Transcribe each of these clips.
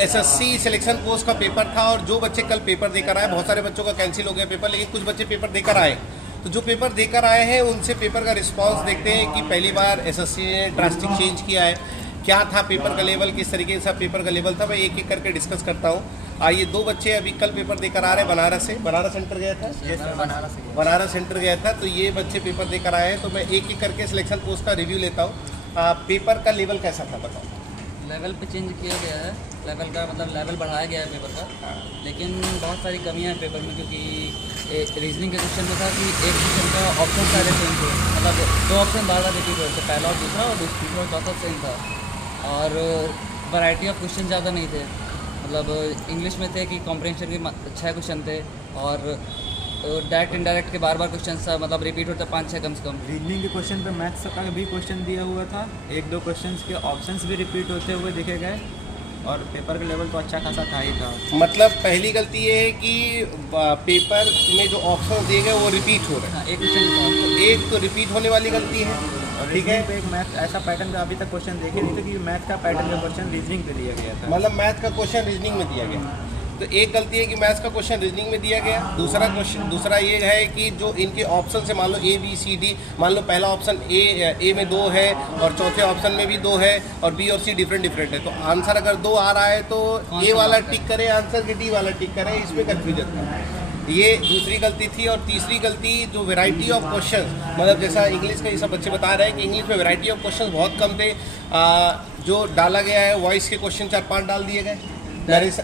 SSC selection post का paper था और जो बच्चे कल पेपर देकर आए, बहुत सारे बच्चों का कैंसिल हो गया पेपर, लेकिन कुछ बच्चे पेपर देकर आए। तो जो पेपर देकर आए हैं उनसे पेपर का रिस्पांस देखते हैं कि पहली बार एसएससी ने ड्रास्टिक चेंज किया है, क्या था पेपर का लेवल, किस तरीके से पेपर का लेवल था। मैं एक एक करके डिस्कस करता हूँ। आइए, दो बच्चे अभी कल पेपर देकर आ रहे हैं बनारस से। बनारस सेंटर गया था, बनारस सेंटर गया था। तो ये बच्चे पेपर देकर आए हैं, तो मैं एक एक करके सिलेक्शन पोस्ट का रिव्यू लेता हूँ। पेपर का लेवल कैसा था बताओ। लेवल पे चेंज किया गया है, लेवल का मतलब लेवल बढ़ाया गया है पेपर का, लेकिन बहुत सारी कमियां हैं पेपर में। क्योंकि रीजनिंग के क्वेश्चन में था कि एक क्वेश्चन का ऑप्शन सारे सेम थे, मतलब दो ऑप्शन बार बार रिपीट हो रहे थे, पहला और दूसरा, और तीसरा और चौथा सेम था। और वैरायटी ऑफ क्वेश्चन ज़्यादा नहीं थे, मतलब इंग्लिश में थे कि कॉम्प्रहेंशन के 6 क्वेश्चन थे, और डायरेक्ट इनडायरेक्ट के बार बार क्वेश्चन था, मतलब रिपीट होता 5-6 कम से कम। रीजनिंग के क्वेश्चन पे मैथ्स का भी क्वेश्चन दिया हुआ था, 1-2 क्वेश्चंस के ऑप्शंस भी रिपीट होते हुए दिखे गए, और पेपर का लेवल तो अच्छा खासा था ही था। मतलब पहली गलती ये है कि पेपर में जो ऑप्शन दिए गए वो रिपीट हो रहे हैं। एक क्वेश्चन तो एक तो रिपीट होने वाली गलती है, ठीक है। एक मैथ ऐसा पैटर्न का अभी तक क्वेश्चन देखे नहीं थे कि मैथ का पैटर्न का क्वेश्चन रीजनिंग पे दिया गया था, मतलब मैथ का क्वेश्चन रीजनिंग में दिया गया। तो एक गलती है कि मैथ्स का क्वेश्चन रीजनिंग में दिया गया। दूसरा ये है कि जो इनके ऑप्शन से मान लो A B C D, मान लो पहला ऑप्शन ए में 2 है और चौथे ऑप्शन में भी 2 है और B और C डिफरेंट है। तो आंसर अगर 2 आ रहा है तो A वाला टिक करे आंसर के, D वाला टिक करे, इसमें कन्फ्यूजन था। ये दूसरी गलती थी। और तीसरी गलती जो वैरायटी ऑफ क्वेश्चन, मतलब जैसा इंग्लिश का ये सब बच्चे बता रहे हैं कि इंग्लिश में वैरायटी ऑफ क्वेश्चन बहुत कम थे। जो डाला गया है वॉइस के क्वेश्चन 4-5 डाल दिए गए,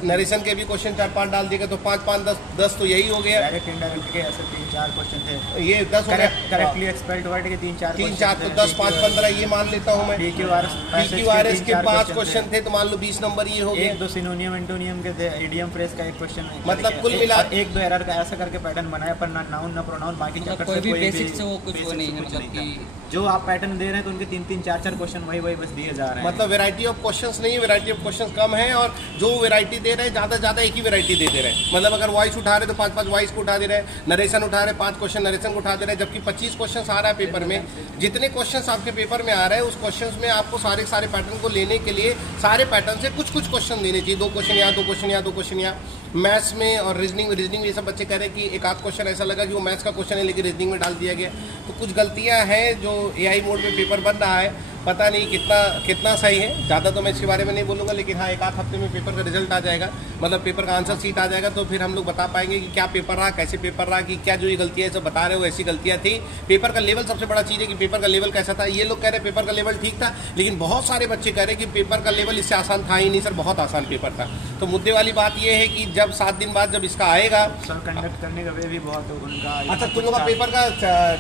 नरेशन के भी क्वेश्चन 4-5 डाल दिए गए, तो 5-5 10 तो यही हो गया। डायरेक्ट इनडायरेक्ट के ऐसे 3-4 क्वेश्चन थे, ये 10 हो गया। करेक्टली एक्सपेल्ड वर्ड के 3-4 तो 10 5-15 ये मान लेता हूँ मैं। PQRS के 5 क्वेश्चन थे, तो मान लो 20 नंबर ये हो गया। 1-2 सिनोनियम एंटोनियम के थे, इडियम फ्रेज का एक क्वेश्चन, मतलब कुल मिला 1-2 एरर का ऐसा करके पैटर्न बनाया, पर ना नाउन ना प्रोनाउन, बाकी चैप्टर से कोई भी बेसिक से वो कुछ नहीं है, मतलब कि जो आप पैटर्न दे रहे हैं तो उनके 3-3 4-4 क्वेश्चन वही बस दिए जा रहे हैं। मतलब वैरायटी ऑफ क्वेश्चंस नहीं है, वैरायटी ऑफ क्वेश्चंस कम है। और जो वैरायटी दे रहे हैं ज़्यादा एक ही वैरायटी देते रहे। मतलब अगर वॉइस उठा रहे तो 5-5 वॉइस को उठा दे रहे हैं, नरेशन उठा रहे 5 क्वेश्चन नरेशन को उठा दे रहे हैं, जबकि 25 क्वेश्चन आ रहा है पेपर में। जितने क्वेश्चन आपके पेपर में आ रहे हैं उस क्वेश्चन में आपको सारे पैटर्न को लेने के लिए सारे पैटर्न से कुछ क्वेश्चन देने चाहिए। 2 क्वेश्चन यहाँ, 2 क्वेश्चन यहाँ, 2 क्वेश्चन यहाँ। मैथ्स में और रीजनिंग ये सब बच्चे कह रहे हैं कि एक आध क्वेश्चन ऐसा लगा कि वो मैथ्स का क्वेश्चन है लेकिन रीजनिंग में डाल दिया गया। तो कुछ गलतियां हैं जो AI मोड में पेपर बन रहा है, पता नहीं कितना सही है। ज़्यादा तो मैं इसके बारे में नहीं बोलूँगा, लेकिन हाँ, 1-8 हफ्ते में पेपर का रिजल्ट आ जाएगा, मतलब पेपर का आंसर शीट आ जाएगा, तो फिर हम लोग बता पाएंगे कि क्या पेपर रहा, कैसे पेपर रहा, कि क्या जो ये गलतियाँ सब बता रहे हो ऐसी गलतियाँ थी। पेपर का लेवल सबसे बड़ा चीज़ है कि पेपर का लेवल कैसा था। ये लोग कह रहे हैं पेपर का लेवल ठीक था, लेकिन बहुत सारे बच्चे कह रहे हैं कि पेपर का लेवल इससे आसान था ही नहीं सर, बहुत आसान पेपर था। तो मुद्दे वाली बात ये है कि जब 7 दिन बाद जब इसका आएगा, सर कंडक्ट करने का वे भी बहुत उनका। अच्छा, तुम लोग का पेपर का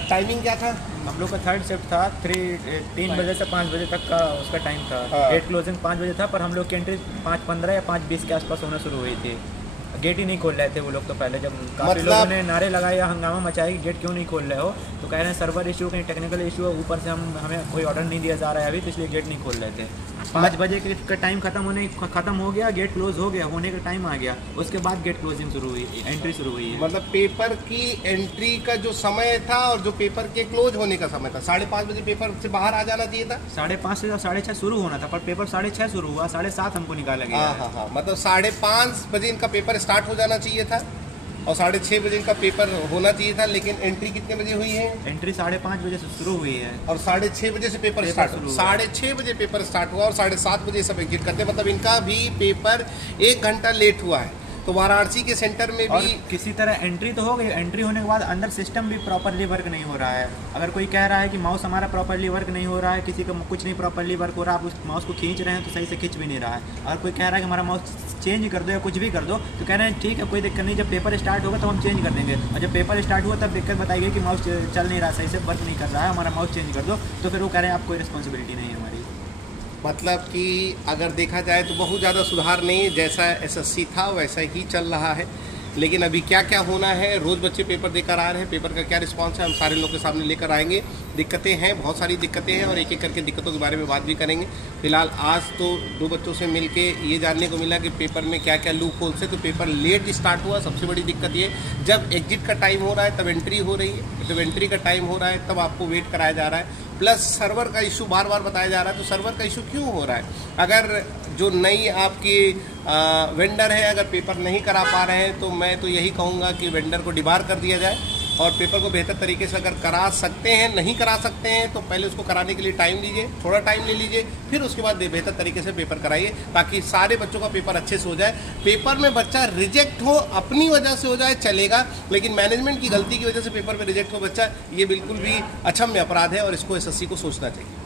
टाइमिंग क्या था? हम लोग का 3rd शिफ्ट था, 3 बजे से 5 बजे तक का उसका टाइम था। गेट क्लोजिंग 5 बजे था, पर हम लोग की एंट्री 5:15 या 5:20 के आसपास होना शुरू हुई थी। गेट ही नहीं खोल रहे थे वो लोग तो पहले, जब काफ़ी लोगों ने नारे लगाए या हंगामा मचाया कि गेट क्यों नहीं खोल रहे हो, तो कह रहे हैं सर्वर इशू, कहीं टेक्निकल इशू है, ऊपर से हमें कोई ऑर्डर नहीं दिया जा रहा है अभी, तो इसलिए गेट नहीं खोल रहे थे। 5 बजे का टाइम खत्म हो गया, गेट क्लोज हो गया, होने का टाइम आ गया, उसके बाद गेट क्लोजिंग शुरू हुई, एंट्री शुरू हुई है। मतलब पेपर की एंट्री का जो समय था और जो पेपर के क्लोज होने का समय था, 5:30 बजे पेपर से बाहर आ जाना चाहिए था। 5:30 से 6:30 शुरू होना था, पर पेपर 6:30 शुरू हुआ, 7:30 हमको निकाला गया। हाँ, मतलब 5:30 बजे इनका पेपर स्टार्ट हो जाना चाहिए था और 6:30 बजे इनका पेपर होना चाहिए था, लेकिन एंट्री कितने बजे हुई है? एंट्री 5:30 बजे से शुरू हुई है और 6:30 बजे से पेपर स्टार्ट हुआ। 6:30 बजे पेपर स्टार्ट हुआ और 7:30 बजे सब एग्जिट करते, मतलब इनका भी पेपर 1 घंटा लेट हुआ है। तो वाराणसी के सेंटर में भी किसी तरह एंट्री तो हो गई, एंट्री होने के बाद अंदर सिस्टम भी प्रॉपरली वर्क नहीं हो रहा है। अगर कोई कह रहा है कि माउस हमारा प्रॉपरली वर्क नहीं हो रहा है, किसी का कुछ नहीं प्रॉपरली वर्क हो रहा है, आप उस माउस को खींच रहे हैं तो सही से खींच भी नहीं रहा है। अगर कोई कह रहा है कि हमारा माउस चेंज कर दो या कुछ भी कर दो, तो कह रहे हैं ठीक है कोई दिक्कत नहीं, जब पेपर स्टार्ट होगा तो हम चेंज कर देंगे। और जब पेपर स्टार्ट हुआ तब दिक्कत बताई गई कि माउस चल नहीं रहा, सही से वर्क नहीं कर रहा है, हमारा माउस चेंज कर दो, तो फिर वो कह रहे हैं आप कोई रिस्पॉन्सिबिलिटी नहीं है हमारी। मतलब कि अगर देखा जाए तो बहुत ज़्यादा सुधार नहीं, जैसा एसएससी था वैसा ही चल रहा है। लेकिन अभी क्या क्या होना है, रोज़ बच्चे पेपर देकर आ रहे हैं, पेपर का क्या रिस्पांस है हम सारे लोग के सामने लेकर आएंगे। दिक्कतें हैं, बहुत सारी दिक्कतें हैं और एक एक करके दिक्कतों के बारे में बात भी करेंगे। फिलहाल आज तो 2 बच्चों से मिलके ये जानने को मिला कि पेपर में क्या क्या लूप होल्स है। तो पेपर लेट स्टार्ट हुआ, सबसे बड़ी दिक्कत ये, जब एग्जिट का टाइम हो रहा है तब एंट्री हो रही है, जब एंट्री का टाइम हो रहा है तब आपको वेट कराया जा रहा है। प्लस सर्वर का इशू बार बार बताया जा रहा है। तो सर्वर का इशू क्यों हो रहा है? अगर जो नई आपकी वेंडर है अगर पेपर नहीं करा पा रहे हैं तो मैं तो यही कहूँगा कि वेंडर को डिबार कर दिया जाए और पेपर को बेहतर तरीके से अगर करा सकते हैं, नहीं करा सकते हैं तो पहले उसको कराने के लिए टाइम लीजिए, थोड़ा टाइम ले लीजिए, फिर उसके बाद बेहतर तरीके से पेपर कराइए ताकि सारे बच्चों का पेपर अच्छे से हो जाए। पेपर में बच्चा रिजेक्ट हो अपनी वजह से हो जाए चलेगा, लेकिन मैनेजमेंट की गलती की वजह से पेपर में रिजेक्ट हो बच्चा, ये बिल्कुल भी अक्षम्य अपराध है और इसको एसएससी को सोचना चाहिए।